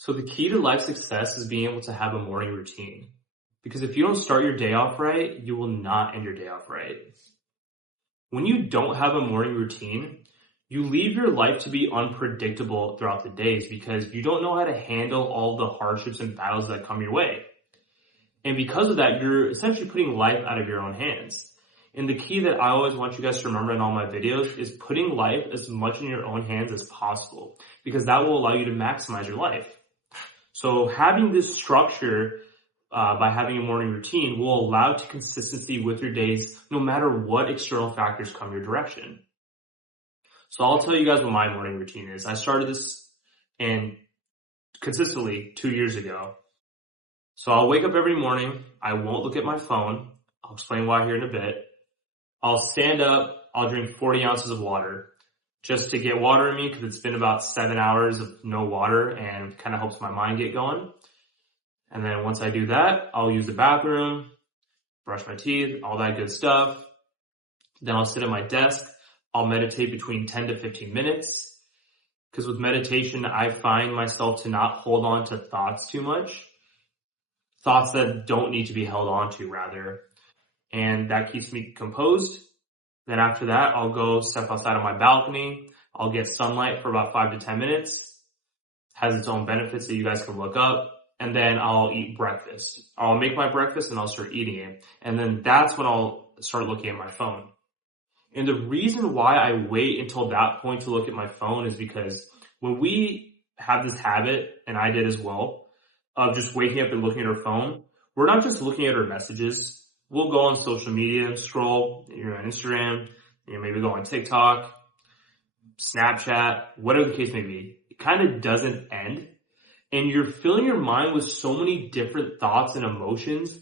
So the key to life success is being able to have a morning routine. Because if you don't start your day off right, you will not end your day off right. When you don't have a morning routine, you leave your life to be unpredictable throughout the days because you don't know how to handle all the hardships and battles that come your way. And because of that, you're essentially putting life out of your own hands. And the key that I always want you guys to remember in all my videos is putting life as much in your own hands as possible, because that will allow you to maximize your life. So having this structure by having a morning routine will allow to consistency with your days no matter what external factors come your direction. So I'll tell you guys what my morning routine is. I started this consistently 2 years ago. So I'll wake up every morning. I won't look at my phone. I'll explain why here in a bit. I'll stand up. I'll drink 40 ounces of water just to get water in me because it's been about 7 hours of no water and kind of helps my mind get going. And then once I do that, I'll use the bathroom, brush my teeth, all that good stuff. Then I'll sit at my desk. I'll meditate between 10 to 15 minutes because with meditation, I find myself to not hold on to thoughts too much. Thoughts that don't need to be held on to, rather. And that keeps me composed. Then after that, I'll go step outside on my balcony. I'll get sunlight for about 5 to 10 minutes. Has its own benefits that you guys can look up. And then I'll eat breakfast. I'll make my breakfast and I'll start eating it. And then that's when I'll start looking at my phone. And the reason why I wait until that point to look at my phone is because when we have this habit, and I did as well, of just waking up and looking at our phone, we're not just looking at our messages. We'll go on social media and scroll, on Instagram, maybe go on TikTok, Snapchat, whatever the case may be. It kind of doesn't end. And you're filling your mind with so many different thoughts and emotions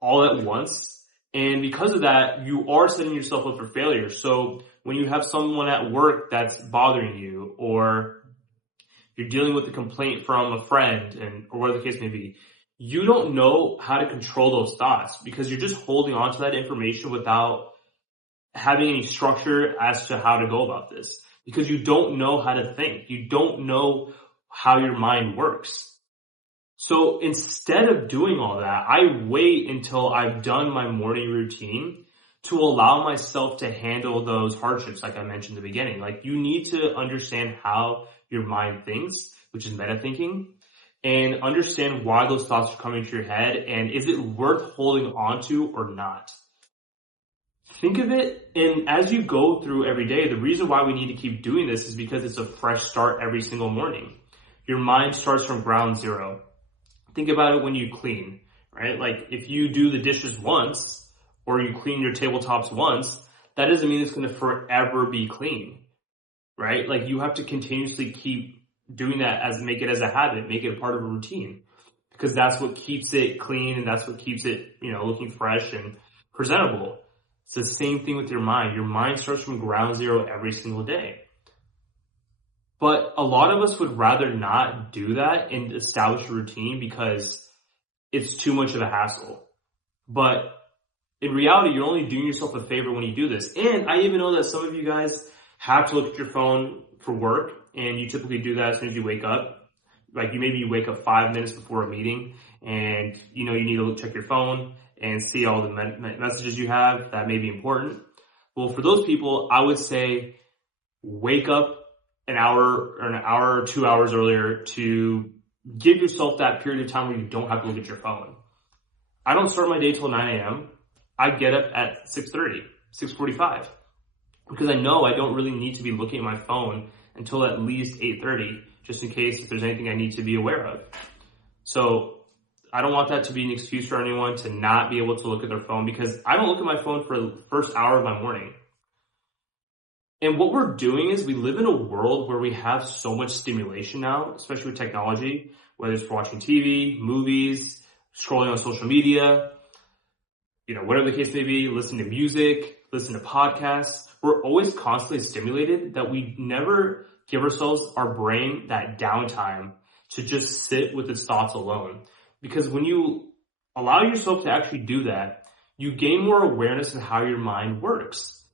all at once. And because of that, you are setting yourself up for failure. So when you have someone at work that's bothering you, or you're dealing with a complaint from a friend, or whatever the case may be, you don't know how to control those thoughts because you're just holding on to that information without having any structure as to how to go about this, because you don't know how to think. You don't know how your mind works. So instead of doing all that, I wait until I've done my morning routine to allow myself to handle those hardships, like I mentioned in the beginning. Like, you need to understand how your mind thinks, which is meta thinking, and understand why those thoughts are coming to your head, and is it worth holding on to or not? Think of it, and as you go through every day, the reason why we need to keep doing this is because it's a fresh start every single morning. Your mind starts from ground zero. Think about it when you clean, right? Like, if you do the dishes once, or you clean your tabletops once, that doesn't mean it's going to forever be clean, right? Like, you have to continuously keep doing that, make it as a habit, make it a part of a routine, because that's what keeps it clean and that's what keeps it, looking fresh and presentable. It's the same thing with your mind. Your mind starts from ground zero every single day. But a lot of us would rather not do that and establish a routine because it's too much of a hassle. But in reality, you're only doing yourself a favor when you do this. And I even know that some of you guys have to look at your phone for work, and you typically do that as soon as you wake up. Like, maybe you wake up 5 minutes before a meeting, and you need to check your phone and see all the messages you have that may be important. Well, for those people, I would say wake up an hour or 2 hours earlier to give yourself that period of time where you don't have to look at your phone. I don't start my day till 9 a.m. I get up at 6:30, 6:45, because I know I don't really need to be looking at my phone until at least 8:30, just in case if there's anything I need to be aware of. So I don't want that to be an excuse for anyone to not be able to look at their phone, because I don't look at my phone for the first hour of my morning. And what we're doing is we live in a world where we have so much stimulation now, especially with technology, whether it's for watching TV, movies, scrolling on social media, whatever the case may be, listening to music, listening to podcasts. We're always constantly stimulated that we never give ourselves, our brain, that downtime to just sit with its thoughts alone. Because when you allow yourself to actually do that, you gain more awareness of how your mind works.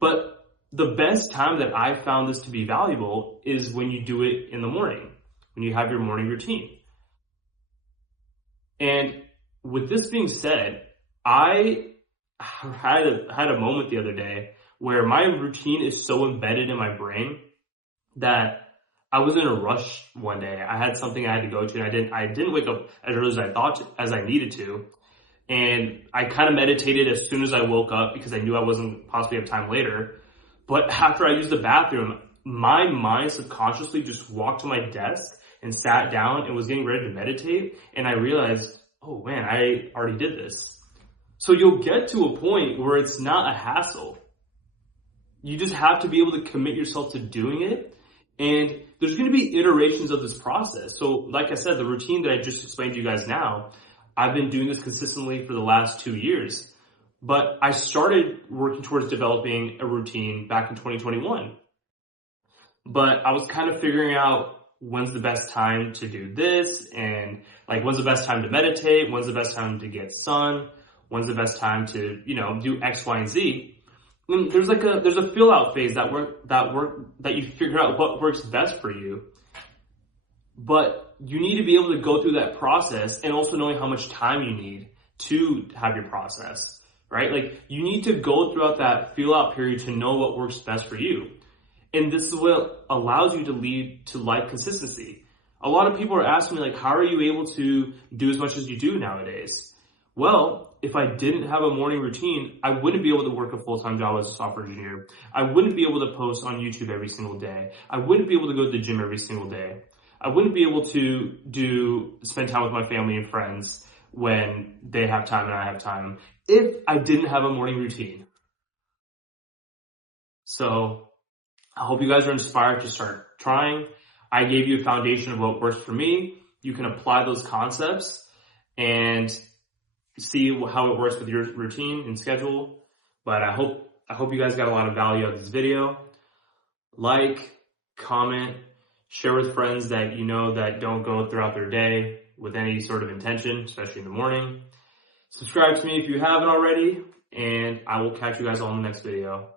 But the best time that I found this to be valuable is when you do it in the morning, when you have your morning routine. And with this being said, I had a moment the other day where my routine is so embedded in my brain that I was in a rush one day. I had something I had to go to, and I didn't wake up as early as I thought as I needed to. And I kind of meditated as soon as I woke up because I knew I wasn't possibly have time later. But after I used the bathroom, my mind subconsciously just walked to my desk and sat down and was getting ready to meditate. And I realized, oh man, I already did this. So you'll get to a point where it's not a hassle. You just have to be able to commit yourself to doing it. And there's going to be iterations of this process. So like I said, the routine that I just explained to you guys now, I've been doing this consistently for the last 2 years. But I started working towards developing a routine back in 2021. But I was kind of figuring out when's the best time to do this, and like when's the best time to meditate, when's the best time to get sun, when's the best time to, do X, Y, and Z. And there's a fill out phase that you figure out what works best for you. But you need to be able to go through that process, and also knowing how much time you need to have your process, right? Like you need to go throughout that feel out period to know what works best for you. And this is what allows you to lead to life consistency. A lot of people are asking me, like, how are you able to do as much as you do nowadays? Well, if I didn't have a morning routine, I wouldn't be able to work a full-time job as a software engineer. I wouldn't be able to post on YouTube every single day. I wouldn't be able to go to the gym every single day. I wouldn't be able to spend time with my family and friends when they have time and I have time if I didn't have a morning routine. So I hope you guys are inspired to start trying. I gave you a foundation of what works for me. You can apply those concepts and see how it works with your routine and schedule. But I hope you guys got a lot of value out of this video. Like, comment, share with friends that you know that don't go throughout their day with any sort of intention, especially in the morning. Subscribe to me if you haven't already, and I will catch you guys all in the next video.